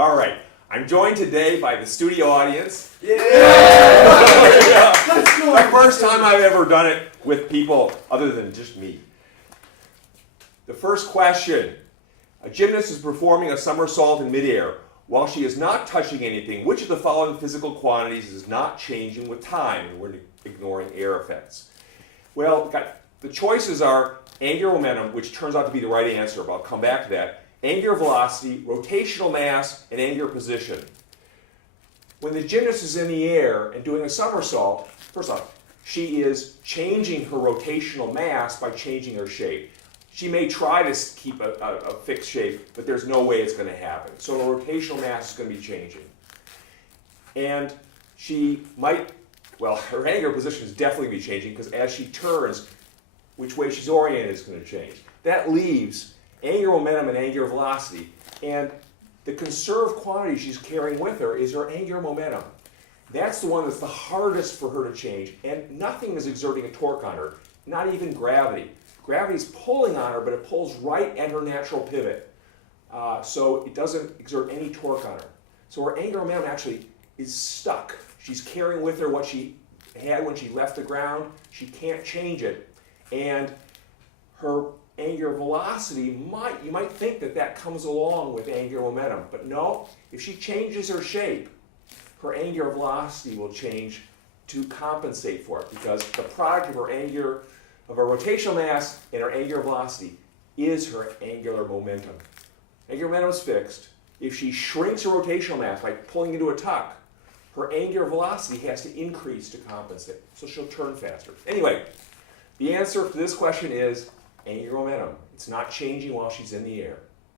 All right. I'm joined today by the studio audience. Yeah! It's the first time I've ever done it with people other than just me. The first question. A gymnast is performing a somersault in midair. While she is not touching anything, which of the following physical quantities is not changing with time? And we're ignoring air effects. Well, the choices are angular momentum, which turns out to be the right answer, but I'll come back to that. Angular velocity, rotational mass, and angular position. When the gymnast is in the air and doing a somersault, first off, she is changing her rotational mass by changing her shape. She may try to keep a fixed shape, but there's no way it's going to happen. So her rotational mass is going to be changing. And she might, well, her angular position is definitely be changing because as she turns, which way she's oriented is going to change. That leaves angular momentum and angular velocity. And the conserved quantity she's carrying with her is her angular momentum. That's the one that's the hardest for her to change, and nothing is exerting a torque on her, not even gravity. Gravity's pulling on her, but it pulls right at her natural pivot. So it doesn't exert any torque on her. So her angular momentum actually is stuck. She's carrying with her what she had when she left the ground. She can't change it. And her angular velocity, you might think that comes along with angular momentum. But no, if she changes her shape, her angular velocity will change to compensate for it, because the product of her rotational mass and her angular velocity is her angular momentum. Angular momentum is fixed. If she shrinks her rotational mass by pulling into a tuck, her angular velocity has to increase to compensate. So she'll turn faster. Anyway, the answer to this question is angular momentum. It's not changing while she's in the air.